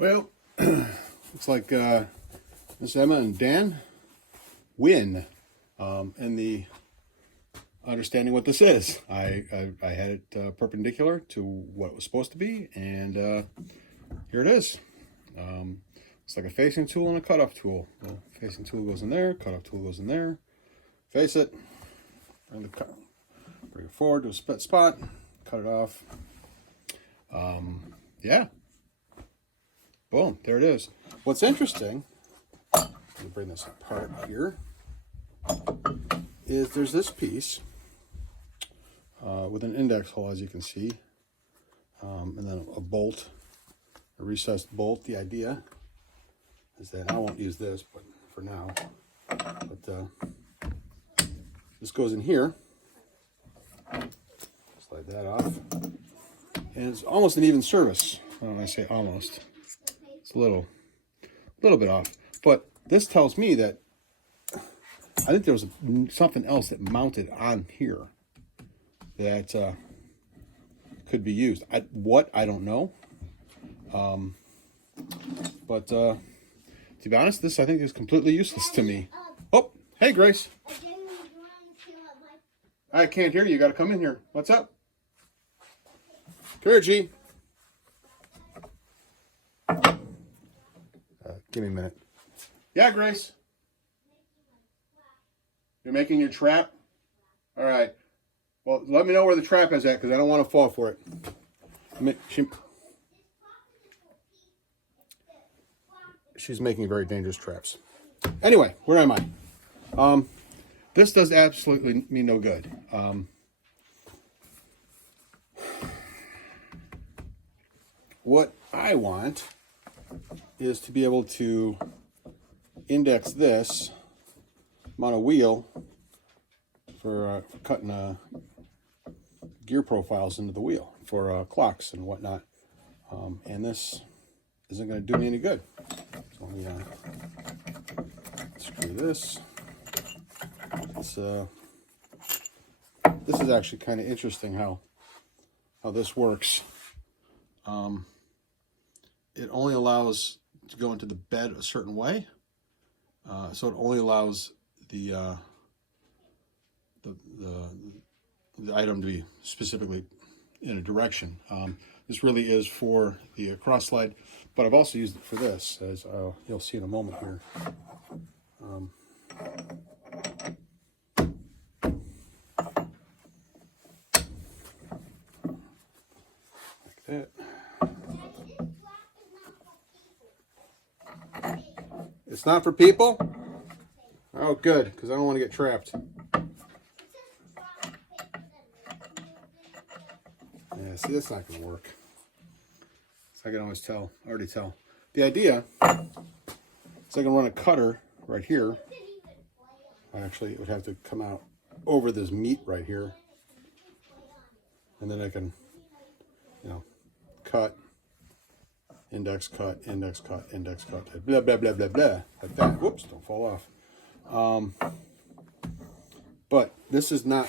Well, looks like Miss Emma and Dan win in the understanding what this is. I had it perpendicular to what it was supposed to be, and here it is. It's like a facing tool and a cutoff tool. The facing tool goes in there, cutoff tool goes in there. Face it, bring it forward to a split spot, cut it off. Yeah. Boom, there it is. What's interesting, let me bring this apart here, is there's this piece with an index hole, as you can see, and then a bolt, a recessed bolt. The idea is that I won't use this, but for now, this goes in here. Slide that off, and it's almost an even service. When I say almost, it's a little bit off, but this tells me that I think there was something else that mounted on here that could be used. What, I don't know. But to be honest, this I think is completely useless to me. Oh, hey Grace. I can't hear you. You got to come in here. What's up? Come here, G. Give me a minute. Yeah, Grace. You're making your trap? All right. Well, let me know where the trap is at, because I don't want to fall for it. She's making very dangerous traps. Anyway, where am I? This does absolutely me no good. What I want is to be able to index this, mount a wheel for cutting gear profiles into the wheel for clocks and whatnot. And this isn't going to do me any good. So let me screw this. This is actually kind of interesting how this works. It only allows to go into the bed a certain way, so it only allows the item to be specifically in a direction. This really is for the cross slide, but I've also used it for this, as you'll see in a moment here. Like that. It's not for people? Oh, good, because I don't want to get trapped. Yeah, see, that's not going to work. So I can always tell, already tell. The idea is I can run a cutter right here. Actually, it would have to come out over this meat right here. And then I can, cut. Index cut, index cut, index cut, blah, blah, blah, blah, blah, like that. Whoops, don't fall off. But this is not,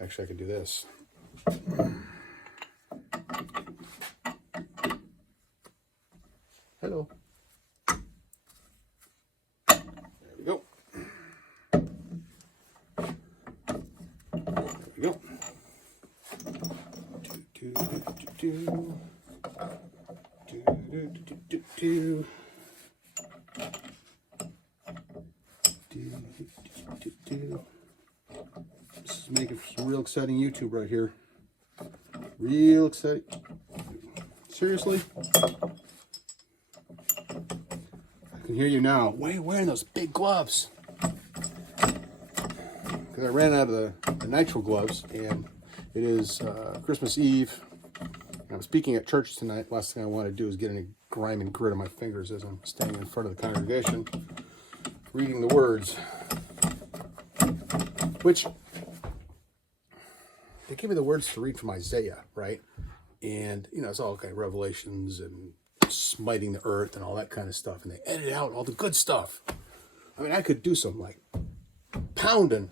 actually I could do this. Hello. There we go. There we go. This is making some real exciting YouTube right here. Real exciting. Seriously? I can hear you now. Why are you wearing those big gloves? Because I ran out of the nitrile gloves, and it is Christmas Eve. I'm speaking at church tonight. Last thing I want to do is get any grime and grit on my fingers as I'm standing in front of the congregation, reading the words. Which, they give me the words to read from Isaiah, right? And, it's all kind of revelations and smiting the earth and all that kind of stuff. And they edit out all the good stuff. I mean, I could do some, pounding,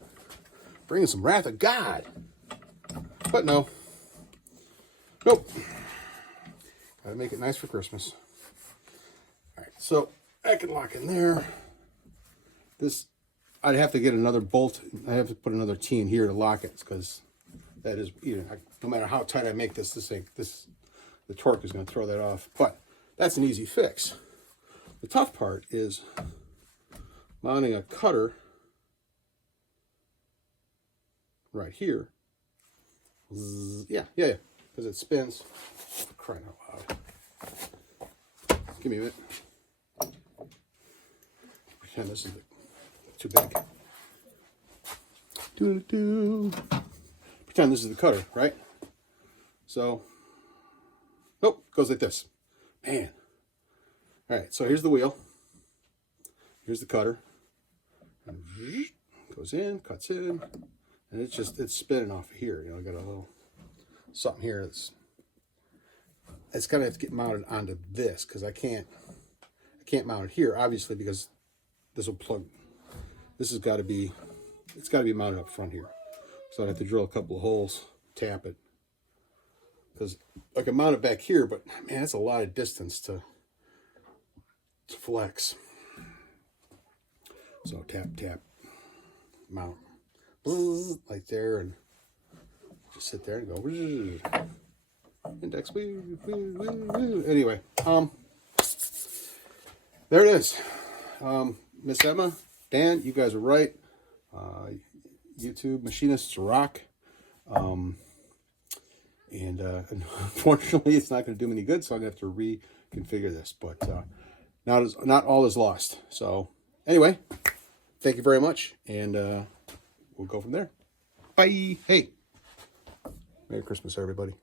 bringing some wrath of God. But no. Nope. Gotta make it nice for Christmas. All right, so I can lock in there. This, I'd have to get another bolt. I have to put another T in here to lock it, because that is, no matter how tight I make this, the torque is going to throw that off. But that's an easy fix. The tough part is mounting a cutter right here. Yeah, because it spins. Crying out loud. Give me a minute. Pretend this is too big. Pretend this is the cutter, right? So, nope, goes like this. Man. All right, so here's the wheel. Here's the cutter. And goes in, cuts in, and it's spinning off of here. I got a little something here it's gonna have to get mounted onto this, because I can't mount it here, obviously, because this will plug. This has got to be, it's got to be mounted up front here. So I'd have to drill a couple of holes, tap it, because I can mount it back here, but man, that's a lot of distance to flex. So tap, mount, like there, and just sit there and go. Index, anyway, there it is. Miss Emma, Dan, you guys are right. YouTube machinists rock. And unfortunately, it's not going to do me any good, so I'm going to have to reconfigure this. But not all is lost. So anyway, thank you very much, and we'll go from there. Bye. Hey, Merry Christmas, everybody.